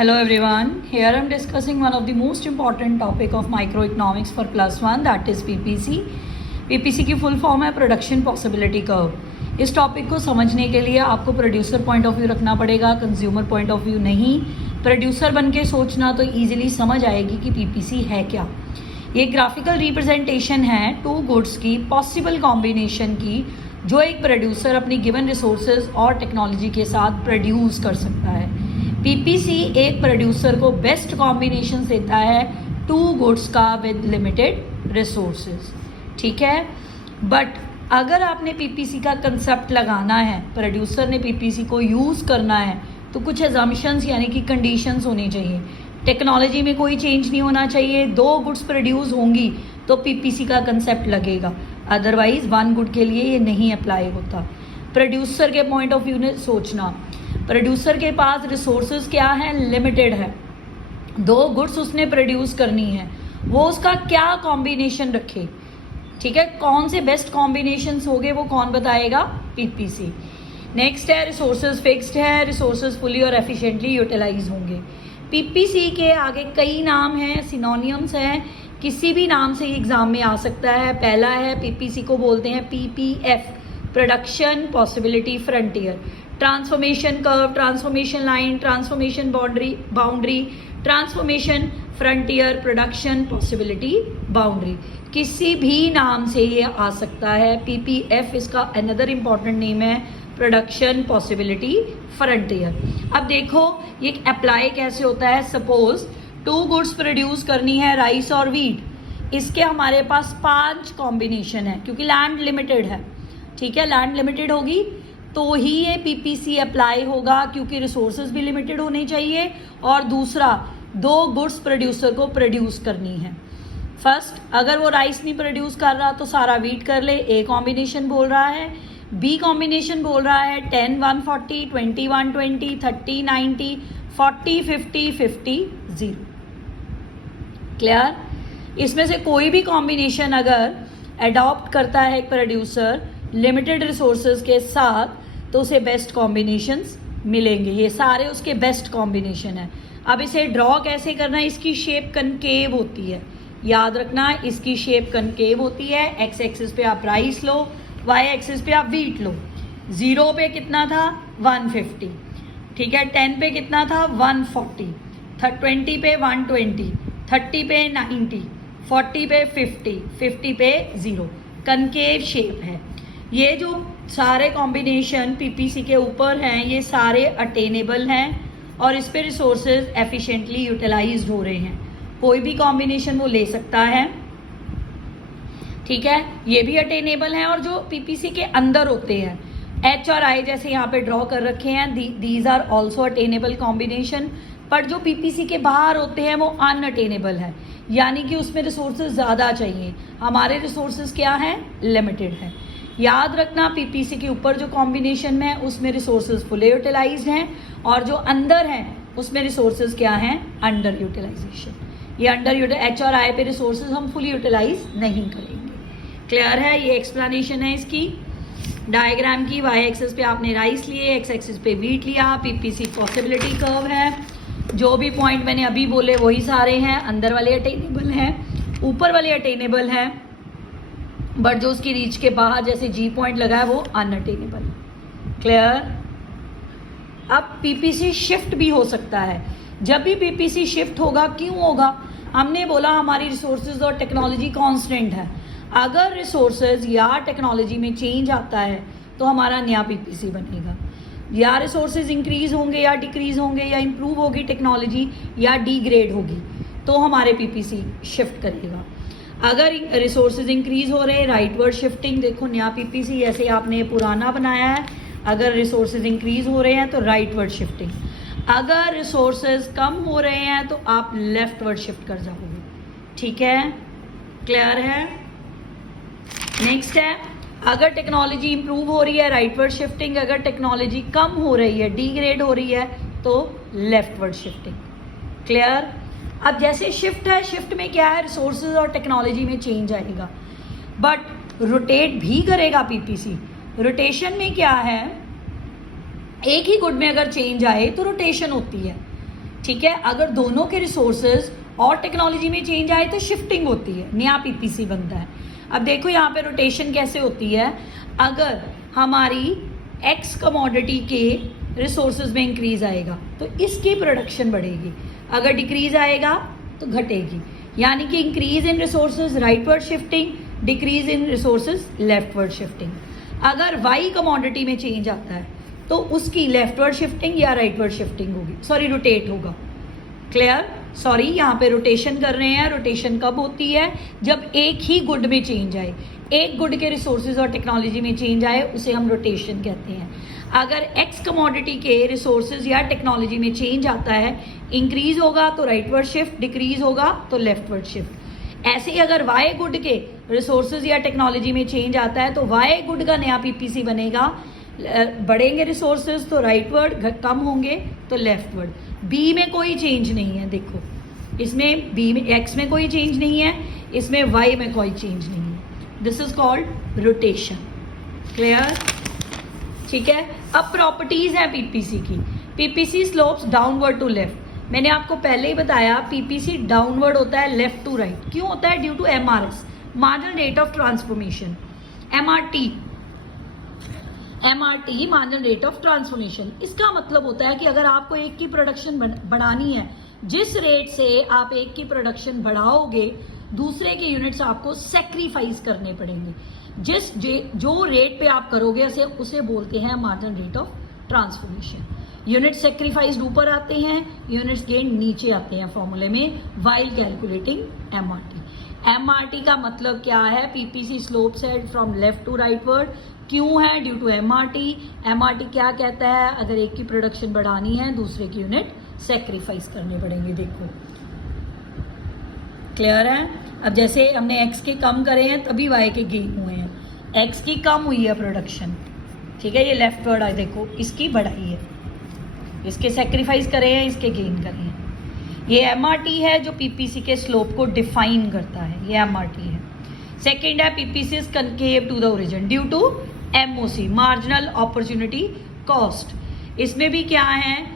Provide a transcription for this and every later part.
Hello everyone, here I am discussing one of the most important topic of microeconomics for plus one, that is PPC. PPC की full form है production possibility curve. इस topic को समझने के लिए आपको producer point of view रखना पड़ेगा, कंज्यूमर पॉइंट ऑफ व्यू नहीं। प्रोड्यूसर बन के सोचना तो ईजिली समझ आएगी कि PPC है क्या। ये ग्राफिकल रिप्रेजेंटेशन है टू गुड्स की पॉसिबल कॉम्बिनेशन की, जो एक प्रोड्यूसर अपनी गिवन रिसोर्सेज और टेक्नोलॉजी के साथ प्रोड्यूस कर सकता है। पीपीसी एक प्रोड्यूसर को बेस्ट कॉम्बिनेशन देता है टू गुड्स का विद लिमिटेड रिसोर्सेज, ठीक है। बट अगर आपने पीपीसी का कंसेप्ट लगाना है, प्रोड्यूसर ने पीपीसी को यूज़ करना है, तो कुछ एजम्पशंस यानी कि कंडीशंस होनी चाहिए। टेक्नोलॉजी में कोई चेंज नहीं होना चाहिए। 2 गुड्स प्रोड्यूस होंगी तो पीपीसी का कंसेप्ट लगेगा, अदरवाइज 1 गुड के लिए ये नहीं अप्लाई होता। प्रोड्यूसर के पॉइंट ऑफ व्यू ने सोचना, प्रोड्यूसर के पास रिसोर्सेज क्या है, लिमिटेड है। 2 गुड्स उसने प्रोड्यूस करनी है, वो उसका क्या कॉम्बिनेशन रखे, ठीक है। कौन से बेस्ट कॉम्बिनेशंस होंगे वो कौन बताएगा, पीपीसी। नेक्स्ट है रिसोर्सेज फिक्स्ड है, रिसोर्सेज फुली और एफिशिएंटली यूटिलाइज होंगे। पीपीसी के आगे कई नाम हैं, सिनोनियम्स हैं, किसी भी नाम से एग्जाम में आ सकता है। पहला है पीपीसी को बोलते हैं PPF, production possibility frontier. Transformation curve, transformation line, transformation boundary, transformation frontier, production possibility boundary. किसी भी नाम से ये आ सकता है। पीपीएफ इसका अनदर इम्पॉर्टेंट नेम है, प्रोडक्शन पॉसिबिलिटी फ्रंटियर। अब देखो ये अप्लाई कैसे होता है। सपोज 2 गुड्स प्रोड्यूस करनी है, राइस और वीट। इसके हमारे पास 5 कॉम्बिनेशन है, क्योंकि लैंड लिमिटेड है, ठीक है। लैंड लिमिटेड होगी तो ही ये पीपीसी अप्लाई होगा, क्योंकि रिसोर्सेज भी लिमिटेड होने चाहिए। और दूसरा 2 गुड्स प्रोड्यूसर को प्रोड्यूस करनी है। फर्स्ट, अगर वो राइस नहीं प्रोड्यूस कर रहा तो सारा वीट कर ले, ए कॉम्बिनेशन बोल रहा है। बी कॉम्बिनेशन बोल रहा है 10 140, 20 120, 30 90, 40 50 50 0। क्लियर। इसमें से कोई भी कॉम्बिनेशन अगर अडॉप्ट करता है एक प्रोड्यूसर लिमिटेड रिसोर्सेज के साथ, तो उसे बेस्ट कॉम्बिनेशंस मिलेंगे। ये सारे उसके बेस्ट कॉम्बिनेशन है। अब इसे ड्रॉ कैसे करना है, इसकी शेप कनकेव होती है, याद रखना इसकी शेप कनकेव होती है। एक्स एक्सिस पे आप राइस लो, वाई एक्सिस पे आप वीट लो। 0 पे कितना था 150, ठीक है। 10 पे कितना था 140, 20 पे 120, 30 पे 90, 40 पे 50, 50 पे 0। कनकेव शेप है। ये जो सारे कॉम्बिनेशन पीपीसी के ऊपर हैं, ये सारे अटेनेबल हैं और इस पे रिसोर्सेज एफिशिएंटली यूटिलाइज्ड हो रहे हैं। कोई भी कॉम्बिनेशन वो ले सकता है, ठीक है। ये भी अटेनेबल हैं। और जो पीपीसी के अंदर होते हैं, एच और आई जैसे यहाँ पे ड्रॉ कर रखे हैं, these are also attainable combination. पर जो पीपीसी के बाहर होते हैं वो अनअटेनेबल है, यानी कि उसमें रिसोर्सेज ज़्यादा चाहिए। हमारे रिसोर्सेज क्या हैं, लिमिटेड है। याद रखना पीपीसी के ऊपर जो कॉम्बिनेशन है उसमें रिसोर्सेज फुली यूटिलाइज्ड हैं, और जो अंदर हैं उसमें रिसोर्सेज क्या हैं, अंडर यूटिलाइजेशन। ये अंडर एच और आई पे रिसोर्सेज हम फुली यूटिलाइज नहीं करेंगे। क्लियर है। ये एक्सप्लेनेशन है इसकी डायग्राम की। वाई एक्सिस पे आपने राइस लिए, एक्स एक्सिस पे वीट लिया। पीपीसी पॉसिबिलिटी कर्व है। जो भी पॉइंट मैंने अभी बोले वही सारे हैं। अंदर वाले अटेनेबल हैं, ऊपर वाले अटेनेबल हैं, बट जो उसकी रीच के बाहर जैसे जी पॉइंट लगा है वो अनअटेनेबल। क्लियर। अब पीपीसी शिफ्ट भी हो सकता है। जब भी पीपीसी शिफ्ट होगा, क्यों होगा, हमने बोला हमारी रिसोर्सेज और टेक्नोलॉजी कांस्टेंट है। अगर रिसोर्सेज या टेक्नोलॉजी में चेंज आता है तो हमारा नया पीपीसी बनेगा। या रिसोर्सेज इंक्रीज होंगे या डिक्रीज होंगे, या इंप्रूव होगी टेक्नोलॉजी या डिग्रेड होगी, तो हमारे पीपीसी शिफ्ट करेगा। अगर रिसोर्सेज इंक्रीज हो रहे हैं, राइटवर्ड शिफ्टिंग, देखो नया पीपीसी ऐसे आपने पुराना बनाया है। अगर रिसोर्सेज इंक्रीज हो रहे हैं तो राइटवर्ड शिफ्टिंग। अगर रिसोर्सेज कम हो रहे हैं तो आप लेफ्टवर्ड शिफ्ट कर जाओगे, ठीक है। क्लियर है। नेक्स्ट है, अगर टेक्नोलॉजी इंप्रूव हो रही है, राइटवर्ड शिफ्टिंग। अगर टेक्नोलॉजी कम हो रही है, डिग्रेड हो रही है, तो लेफ्टवर्ड शिफ्टिंग। क्लियर। अब जैसे शिफ्ट है, शिफ्ट में क्या है, रिसोर्सेज और टेक्नोलॉजी में चेंज आएगा, बट रोटेट भी करेगा पीपीसी। रोटेशन में क्या है, एक ही गुड में अगर चेंज आए तो रोटेशन होती है, ठीक है। अगर दोनों के रिसोर्सेज और टेक्नोलॉजी में चेंज आए तो शिफ्टिंग होती है, नया पीपीसी बनता है। अब देखो यहाँ पे रोटेशन कैसे होती है। अगर हमारी एक्स कमोडिटी के रिसोर्सेज में इंक्रीज आएगा तो इसकी प्रोडक्शन बढ़ेगी, अगर डिक्रीज आएगा तो घटेगी। यानी कि increase in resources rightward shifting, decrease in resources leftward shifting. अगर वाई कमोडिटी में चेंज आता है तो उसकी लेफ्टवर्ड शिफ्टिंग या राइटवर्ड शिफ्टिंग होगी, सॉरी रोटेट होगा। क्लियर? सॉरी, यहाँ पे रोटेशन कर रहे हैं। रोटेशन कब होती है? जब एक ही गुड में चेंज आए, एक गुड के रिसोर्सेज और टेक्नोलॉजी में चेंज आए, उसे हम रोटेशन कहते हैं। अगर एक्स कमोडिटी के रिसोर्सेज या टेक्नोलॉजी में चेंज आता है, इंक्रीज होगा तो राइटवर्ड शिफ्ट, डिक्रीज होगा तो लेफ्टवर्ड शिफ्ट। ऐसे ही अगर वाई गुड के रिसोर्सेज या टेक्नोलॉजी में चेंज आता है तो वाई गुड का नया पीपीसी बनेगा। बढ़ेंगे रिसोर्सेज तो राइटवर्ड, कम होंगे तो लेफ्टवर्ड। बी में कोई चेंज नहीं है, देखो इसमें बी में एक्स में कोई चेंज नहीं है, इसमें वाई में कोई चेंज नहीं है। This is called rotation. Clear? ठीक है। अब प्रॉपर्टीज है पीपीसी की। PPC slopes downward to left. मैंने आपको पहले ही बताया पीपीसी डाउनवर्ड होता है लेफ्ट टू राइट। क्यों होता है? Due to MRS, marginal rate of transformation. MRT marginal rate of transformation. इसका मतलब होता है कि अगर आपको एक की प्रोडक्शन बढ़ानी है, जिस रेट से आप एक की प्रोडक्शन बढ़ाओगे, दूसरे के यूनिट्स आपको सेक्रीफाइस करने पड़ेंगे। जो रेट पे आप करोगे उसे बोलते हैं marginal rate of transformation. Unit sacrificed ऊपर आते हैं, यूनिट्स गेन नीचे आते हैं फॉर्मूले में व्हाइल कैलकुलेटिंग एमआरटी। एमआरटी का मतलब क्या है? PPC slope set from left to rightward. क्यों है? Due to MRT. एमआरटी क्या कहता है? अगर एक की प्रोडक्शन बढ़ानी है, दूसरे की यूनिट सेक्रीफाइस करने पड़ेंगे। देखो क्लियर है? अब जैसे हमने एक्स के कम करे हैं तभी वाई के गेन हुए हैं। एक्स की कम हुई है प्रोडक्शन, ठीक है, ये लेफ्ट वर्ड है, देखो इसकी बढ़ाई है, इसके सेक्रीफाइस करे हैं, इसके गेन करे हैं। ये एमआरटी है जो पीपीसी के स्लोप को डिफाइन करता है, ये एमआरटी है। सेकेंड है PPC is concave to the origin due to MOC, marginal opportunity cost. इसमें भी क्या है?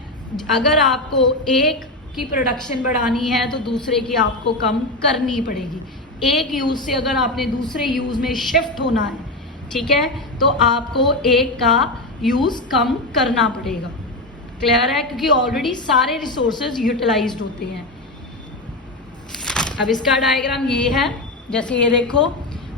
अगर आपको एक की प्रोडक्शन बढ़ानी है तो दूसरे की आपको कम करनी पड़ेगी। एक यूज से अगर आपने दूसरे यूज में शिफ्ट होना है, ठीक है, तो आपको एक का यूज कम करना पड़ेगा। क्लियर है? क्योंकि ऑलरेडी सारे रिसोर्सेज यूटिलाइज्ड होते हैं। अब इसका डायग्राम ये है, जैसे ये देखो,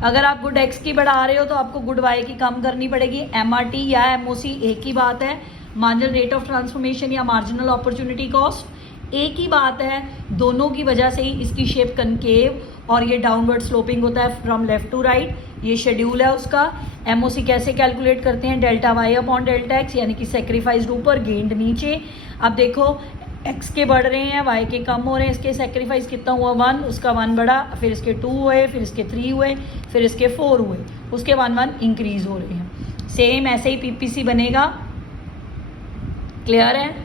अगर आप गुड एक्स की बढ़ा रहे हो तो आपको गुड वाई की कम करनी पड़ेगी। एमआरटी या एमओसी एक ही बात है, मार्जिनल रेट ऑफ ट्रांसफॉर्मेशन या मार्जिनल अपॉर्चुनिटी कॉस्ट एक ही बात है। दोनों की वजह से ही इसकी शेप कनकेव और ये डाउनवर्ड स्लोपिंग होता है फ्रॉम लेफ्ट टू राइट। ये शेड्यूल है उसका। एमओसी कैसे कैलकुलेट करते हैं? Delta Y upon delta X, यानी कि सेक्रीफाइस्ड ऊपर गेंड नीचे। अब देखो एक्स के बढ़ रहे हैं, वाई के कम हो रहे हैं, इसके सेक्रीफाइस कितना हुआ 1, उसका 1 बढ़ा, फिर इसके 2 हुए, फिर इसके 3 हुए, फिर इसके 4 हुए, उसके 1 इंक्रीज हो रहे हैं। सेम ऐसे ही पीपीसी बनेगा। क्लियर है?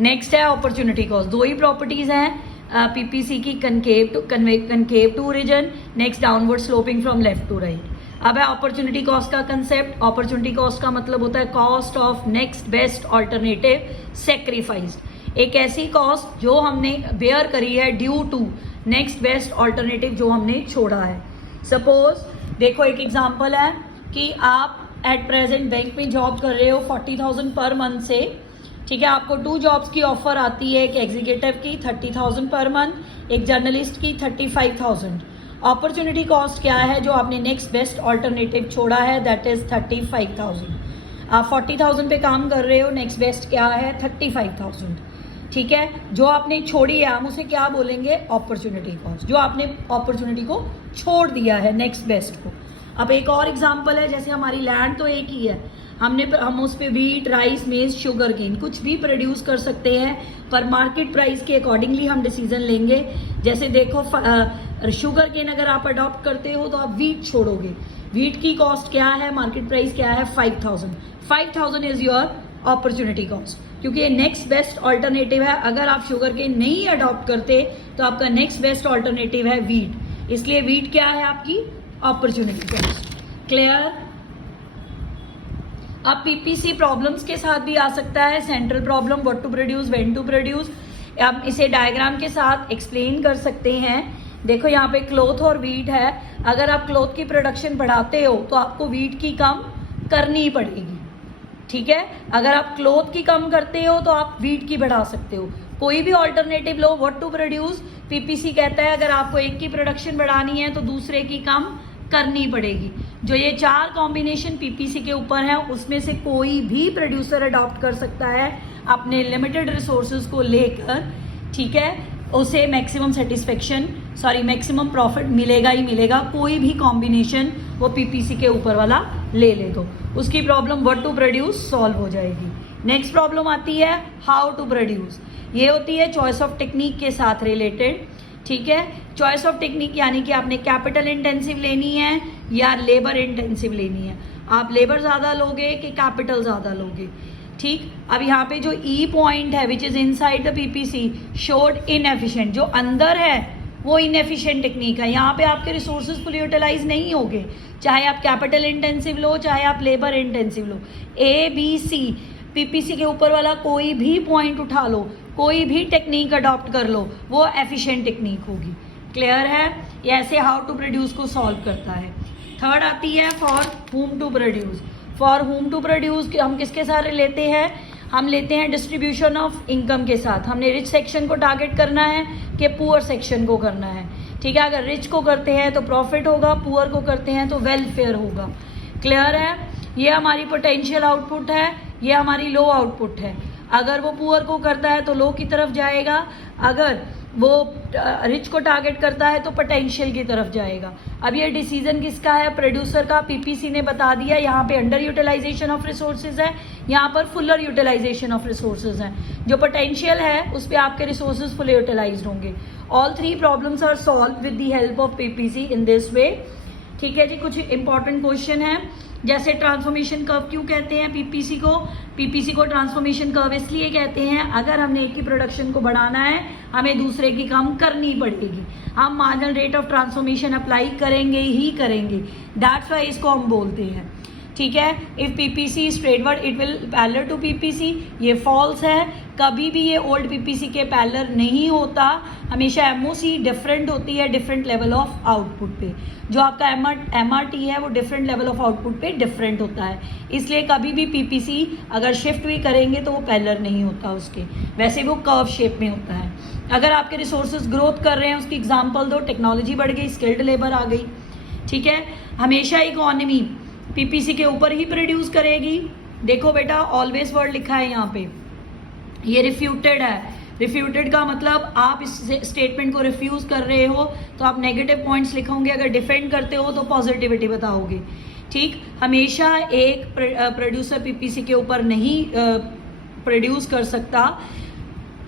नेक्स्ट है अपॉर्चुनिटी कॉस्ट। दो ही प्रॉपर्टीज हैं पीपीसी की, concave to origin, next downward sloping from left to right. अब है अपॉर्चुनिटी कॉस्ट का कंसेप्ट। अपॉर्चुनिटी कॉस्ट का मतलब होता है cost of next best alternative sacrificed. एक ऐसी कॉस्ट जो हमने बेयर करी है due to next best alternative जो हमने छोड़ा है। सपोज देखो एक एग्जांपल है कि आप एट प्रेजेंट बैंक में जॉब कर रहे हो 40,000 पर मंथ से, ठीक है, आपको 2 जॉब्स की ऑफर आती है, एक एग्जीक्यूटिव की 30,000 पर मंथ, एक जर्नलिस्ट की 35,000। अपॉर्चुनिटी कॉस्ट क्या है? जो आपने नेक्स्ट बेस्ट ऑल्टरनेटिव छोड़ा है, दैट इज 35,000। आप 40,000 पे काम कर रहे हो, नेक्स्ट बेस्ट क्या है? 35,000। ठीक है, जो आपने छोड़ी है हम उसे क्या बोलेंगे? Opportunity cost. जो आपने अपॉर्चुनिटी को छोड़ दिया है नेक्स्ट बेस्ट को। अब एक और एग्जांपल है, जैसे हमारी लैंड तो एक ही है, हम उस पर व्हीट, राइस, मेज, शुगर केन कुछ भी प्रोड्यूस कर सकते हैं, पर मार्केट प्राइस के अकॉर्डिंगली हम डिसीजन लेंगे। जैसे देखो शुगर केन अगर आप अडॉप्ट करते हो तो आप व्हीट छोड़ोगे। व्हीट की कॉस्ट क्या है? मार्केट प्राइस क्या है? 5,000। 5,000 इज योर अपॉर्चुनिटी कॉस्ट, क्योंकि ये नेक्स्ट बेस्ट ऑल्टरनेटिव है। अगर आप शुगर केन नहीं अडॉप्ट करते तो आपका नेक्स्ट बेस्ट ऑल्टरनेटिव है व्हीट, इसलिए व्हीट क्या है? आपकी अपॉर्चुनिटी कॉस्ट। क्लियर? अब पीपीसी प्रॉब्लम्स के साथ भी आ सकता है। Central problem, what to produce, when to produce. आप इसे डायग्राम के साथ एक्सप्लेन कर सकते हैं। देखो यहाँ पे क्लोथ और वीट है, अगर आप क्लोथ की प्रोडक्शन बढ़ाते हो तो आपको वीट की कम करनी पड़ेगी, ठीक है। अगर आप क्लोथ की कम करते हो तो आप वीट की बढ़ा सकते हो। कोई भी ऑल्टरनेटिव लो, व्हाट टू प्रोड्यूस, पीपीसी कहता है अगर आपको एक की प्रोडक्शन बढ़ानी है तो दूसरे की कम करनी पड़ेगी। जो ये 4 कॉम्बिनेशन पीपीसी के ऊपर है उसमें से कोई भी प्रोड्यूसर अडॉप्ट कर सकता है अपने लिमिटेड रिसोर्सेज को लेकर, ठीक है। उसे मैक्सिमम प्रॉफिट मिलेगा ही मिलेगा। कोई भी कॉम्बिनेशन वो पीपीसी के ऊपर वाला ले ले तो उसकी problem what to produce solve हो जाएगी। नेक्स्ट प्रॉब्लम आती है हाउ टू प्रोड्यूस। ये होती है चॉइस ऑफ टेक्निक के साथ रिलेटेड, ठीक है। चॉइस ऑफ टेक्निक यानी कि आपने कैपिटल इंटेंसिव लेनी है या लेबर इंटेंसिव लेनी है। आप लेबर ज़्यादा लोगे कि कैपिटल ज़्यादा लोगे, ठीक। अब यहाँ पे जो ई पॉइंट है which is inside the PPC showed inefficient, जो अंदर है वो इनएफिशिएंट टेक्निक है। यहाँ पे आपके रिसोर्सेज फुली यूटिलाइज नहीं होंगे, चाहे आप कैपिटल इंटेंसिव लो चाहे आप लेबर इंटेंसिव लो। ए बी सी पीपीसी के ऊपर वाला कोई भी पॉइंट उठा लो, कोई भी टेक्निक अडॉप्ट कर लो, वो एफिशिएंट टेक्निक होगी। क्लियर है? ये ऐसे हाउ टू प्रोड्यूस को सॉल्व करता है। थर्ड आती है for whom to produce. For whom to produce हम किसके साथ लेते हैं? हम लेते हैं डिस्ट्रीब्यूशन ऑफ इनकम के साथ। हमने रिच सेक्शन को टारगेट करना है कि पुअर सेक्शन को करना है, ठीक है। अगर रिच को करते हैं तो प्रॉफिट होगा, पुअर को करते हैं तो वेलफेयर होगा। क्लियर है? ये हमारी पोटेंशियल आउटपुट है, ये हमारी लो आउटपुट है। अगर वो पुअर को करता है तो लो की तरफ जाएगा, अगर वो रिच को टारगेट करता है तो पोटेंशियल की तरफ जाएगा। अब ये डिसीजन किसका है? प्रोड्यूसर का। पीपीसी ने बता दिया यहाँ पे अंडर यूटिलाइजेशन ऑफ रिसोर्सेज है, यहाँ पर फुलर यूटिलाइजेशन ऑफ रिसोर्सेज है। जो पोटेंशियल है उस पर आपके रिसोर्सेज फुली यूटिलाइज होंगे। All 3 problems are solve with the help of PPC in this way, ठीक है जी। कुछ इंपॉर्टेंट क्वेश्चन है, जैसे ट्रांसफॉर्मेशन कर्व क्यों कहते हैं पीपीसी को? पीपीसी को ट्रांसफॉर्मेशन कर्व इसलिए कहते हैं अगर हमने एक की प्रोडक्शन को बढ़ाना है हमें दूसरे की कम करनी पड़ेगी। हम marginal rate of transformation apply करेंगे ही करेंगे, दैट्स वाई इसको हम बोलते हैं, ठीक है। If PPC straightforward it will parallel to PPC, ये फॉल्स है। कभी भी ये ओल्ड पीपीसी के पैरेलल नहीं होता, हमेशा एमओसी डिफरेंट होती है डिफरेंट लेवल ऑफ आउटपुट पे। जो आपका एमआरटी है वो डिफरेंट लेवल ऑफ आउटपुट पे डिफरेंट होता है, इसलिए कभी भी पीपीसी अगर शिफ्ट भी करेंगे तो वो पैरेलल नहीं होता उसके, वैसे वो कर्व शेप में होता है। अगर आपके रिसोर्सेज ग्रोथ कर रहे हैं उसकी एग्जाम्पल दो, टेक्नोलॉजी बढ़ गई, स्किल्ड लेबर आ गई, ठीक है। हमेशा इकोनॉमी पीपीसी के ऊपर ही प्रोड्यूस करेगी। देखो बेटा ऑलवेज वर्ड लिखा है यहाँ पे, ये रिफ्यूटेड है। रिफ्यूटेड का मतलब आप इस स्टेटमेंट को रिफ्यूज कर रहे हो तो आप नेगेटिव पॉइंट्स लिखोगे, अगर डिफेंड करते हो तो पॉजिटिविटी बताओगे, ठीक। हमेशा एक प्रोड्यूसर पीपीसी के ऊपर नहीं प्रोड्यूस कर सकता।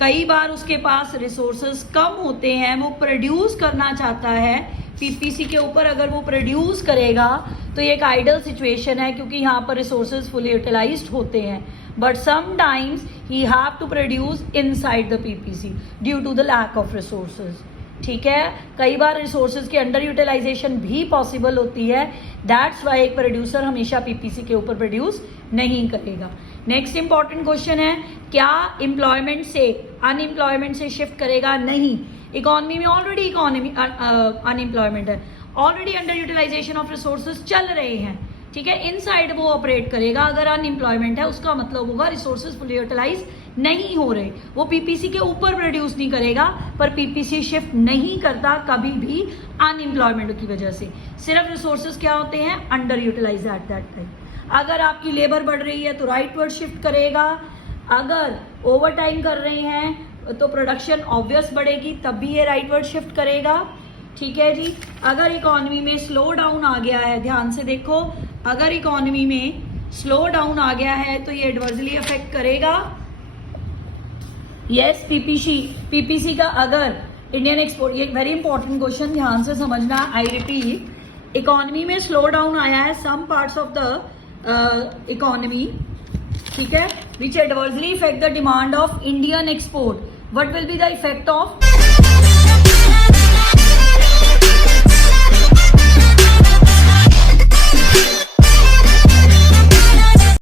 कई बार उसके पास रिसोर्सेज कम होते हैं, वो प्रोड्यूस करना चाहता है पीपीसी के ऊपर, अगर वो प्रोड्यूस करेगा तो ये एक आइडल सिचुएशन है क्योंकि यहाँ पर रिसोर्सेज फुली यूटिलाइज्ड होते हैं। But sometimes he have to produce inside the PPC due to the lack of resources, ठीक है। कई बार रिसोर्सेज की अंडर यूटिलाइजेशन भी पॉसिबल होती है, दैट्स वाई एक प्रोड्यूसर हमेशा पीपीसी के ऊपर प्रोड्यूस नहीं करेगा। नेक्स्ट इंपॉर्टेंट क्वेश्चन है, क्या एम्प्लॉयमेंट से अनएम्प्लॉयमेंट से शिफ्ट करेगा? नहीं। इकोनॉमी में ऑलरेडी इकोनॉमी अनएम्प्लॉयमेंट है, already under utilisation of resources चल रहे हैं, ठीक है। इनसाइड वो ऑपरेट करेगा। अगर अनएम्प्लॉयमेंट है उसका मतलब होगा रिसोर्सेज फुली यूटिलाइज नहीं हो रहे, वो पीपीसी के ऊपर प्रोड्यूस नहीं करेगा। पर पीपीसी शिफ्ट नहीं करता कभी भी अनएम्प्लॉयमेंट की वजह से, सिर्फ रिसोर्सेज क्या होते हैं? Under utilise at that time. अगर आपकी लेबर बढ़ रही है तो राइटवर्ड शिफ्ट करेगा, अगर ओवर टाइम कर रहे हैं तो प्रोडक्शन ऑब्वियस बढ़ेगी, तब भी ये राइटवर्ड शिफ्ट करेगा, ठीक है जी। अगर इकोनॉमी में स्लो डाउन आ गया है, ध्यान से देखो, अगर इकोनॉमी में स्लो डाउन आ गया है तो ये एडवर्सली अफेक्ट करेगा। यस, पीपीसी का अगर इंडियन एक्सपोर्ट, ये एक वेरी इंपॉर्टेंट क्वेश्चन, ध्यान से समझना। आई रिपीट, इकोनॉमी में स्लो डाउन आया है some parts of the economy, ठीक है, which adversely effect the demand of Indian export. What will be the effect of